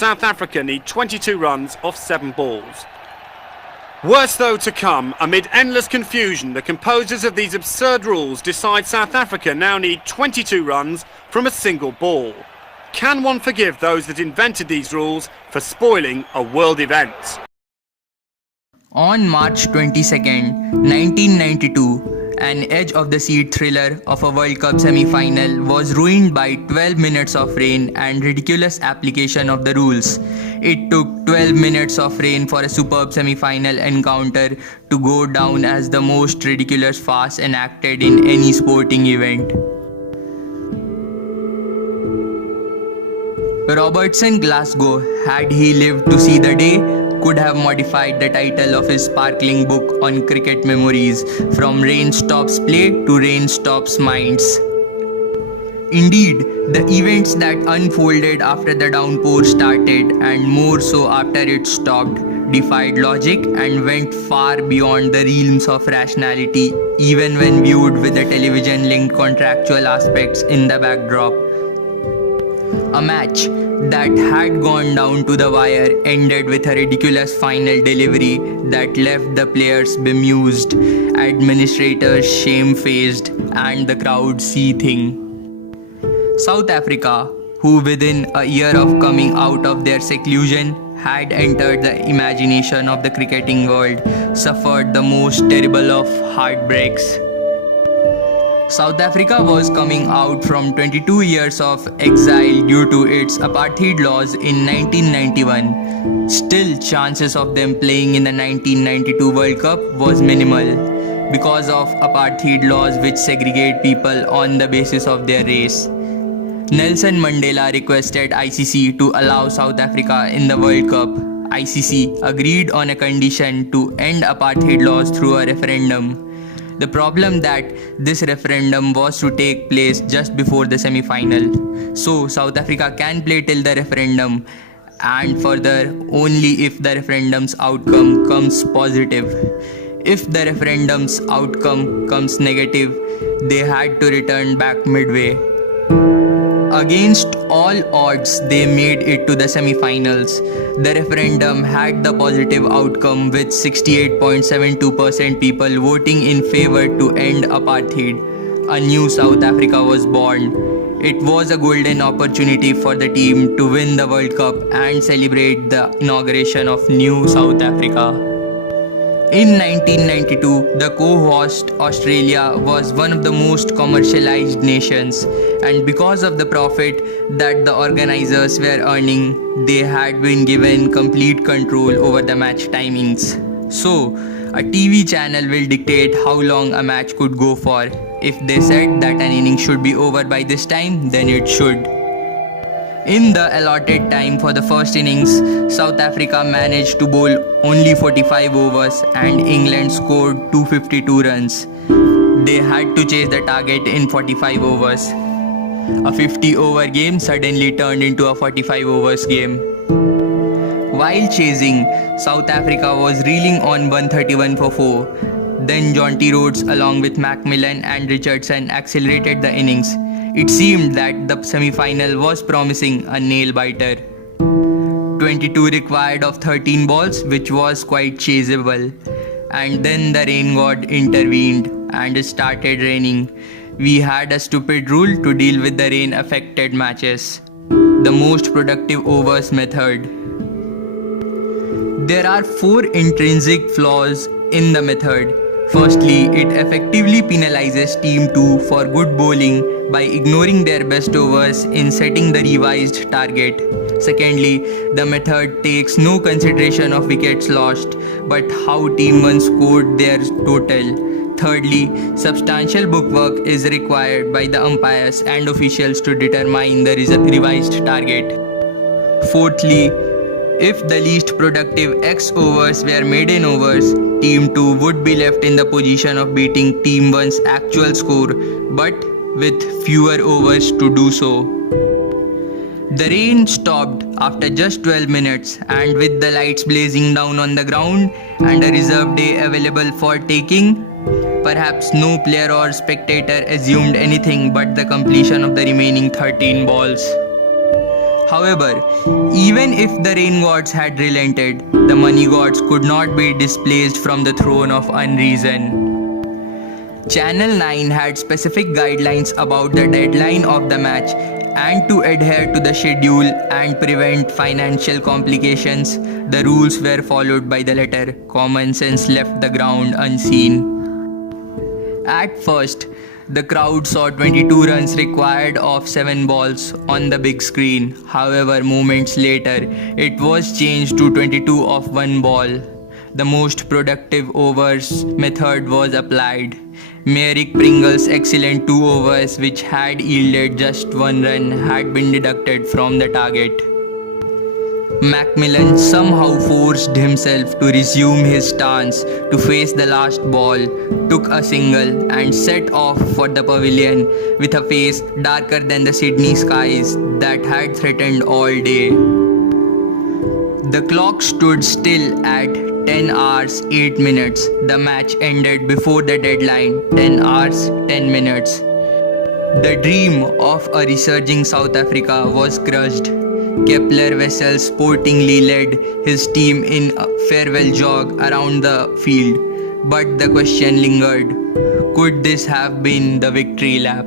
South Africa need 22 runs off 7 balls. Worse though to come, amid endless confusion, the composers of these absurd rules decide South Africa now need 22 runs from a single ball. Can one forgive those that invented these rules for spoiling a world event? On March 22nd, 1992, an edge-of-the-seat thriller of a World Cup semi-final was ruined by 12 minutes of rain and ridiculous application of the rules. It took 12 minutes of rain for a superb semi-final encounter to go down as the most ridiculous farce enacted in any sporting event. Robertson Glasgow, had he lived to see the day, could have modified the title of his sparkling book on cricket memories from Rain Stops Play to Rain Stops Minds. Indeed, the events that unfolded after the downpour started, and more so after it stopped, defied logic and went far beyond the realms of rationality, even when viewed with the television-linked contractual aspects in the backdrop. A match that had gone down to the wire ended with a ridiculous final delivery that left the players bemused, administrators shamefaced, and the crowd seething. South Africa, who within a year of coming out of their seclusion had entered the imagination of the cricketing world, suffered the most terrible of heartbreaks. South Africa was coming out from 22 years of exile due to its apartheid laws in 1991. Still, chances of them playing in the 1992 World Cup was minimal because of apartheid laws which segregate people on the basis of their race. Nelson Mandela requested ICC to allow South Africa in the World Cup. ICC agreed on a condition to end apartheid laws through a referendum. The problem that this referendum was to take place just before the semi-final. So South Africa can play till the referendum, and further only if the referendum's outcome comes positive. If the referendum's outcome comes negative, they had to return back midway. Against all odds, they made it to the semi-finals. The referendum had the positive outcome with 68.72% people voting in favor to end apartheid. A new South Africa was born. It was a golden opportunity for the team to win the World Cup and celebrate the inauguration of new South Africa. In 1992, the co-host Australia was one of the most commercialized nations, and because of the profit that the organizers were earning, they had been given complete control over the match timings. So, a TV channel will dictate how long a match could go for. If they said that an inning should be over by this time, then it should. In the allotted time for the first innings, South Africa managed to bowl only 45 overs and England scored 252 runs. They had to chase the target in 45 overs. A 50-over game suddenly turned into a 45 overs game. While chasing, South Africa was reeling on 131 for 4. Then Jonty Rhodes along with Macmillan and Richardson accelerated the innings. It seemed that the semi-final was promising a nail-biter. 22 required of 13 balls, which was quite chaseable. And then the rain god intervened and it started raining. We had a stupid rule to deal with the rain-affected matches. The most productive overs method. There are 4 intrinsic flaws in the method. Firstly, it effectively penalizes Team 2 for good bowling by ignoring their best overs in setting the revised target. Secondly, the method takes no consideration of wickets lost, but how Team 1 scored their total. Thirdly, substantial bookwork is required by the umpires and officials to determine the revised target. Fourthly, if the least productive X overs were maiden overs, Team 2 would be left in the position of beating Team 1's actual score, but with fewer overs to do so. The rain stopped after just 12 minutes, and with the lights blazing down on the ground and a reserve day available for taking, perhaps no player or spectator assumed anything but the completion of the remaining 13 balls. However, even if the rain gods had relented, the money gods could not be displaced from the throne of unreason. Channel 9 had specific guidelines about the deadline of the match, and to adhere to the schedule and prevent financial complications, the rules were followed by the letter. Common sense left the ground unseen. At first, the crowd saw 22 runs required of 7 balls on the big screen. However, moments later, it was changed to 22 of 1 ball. The most productive overs method was applied. Merrick Pringle's excellent 2 overs, which had yielded just 1 run, had been deducted from the target. Macmillan somehow forced himself to resume his stance to face the last ball, took a single and set off for the pavilion with a face darker than the Sydney skies that had threatened all day. The clock stood still at 10 hours 8 minutes. The match ended before the deadline, 10 hours 10 minutes. The dream of a resurging South Africa was crushed. Kepler Wessels sportingly led his team in a farewell jog around the field, but the question lingered: could this have been the victory lap?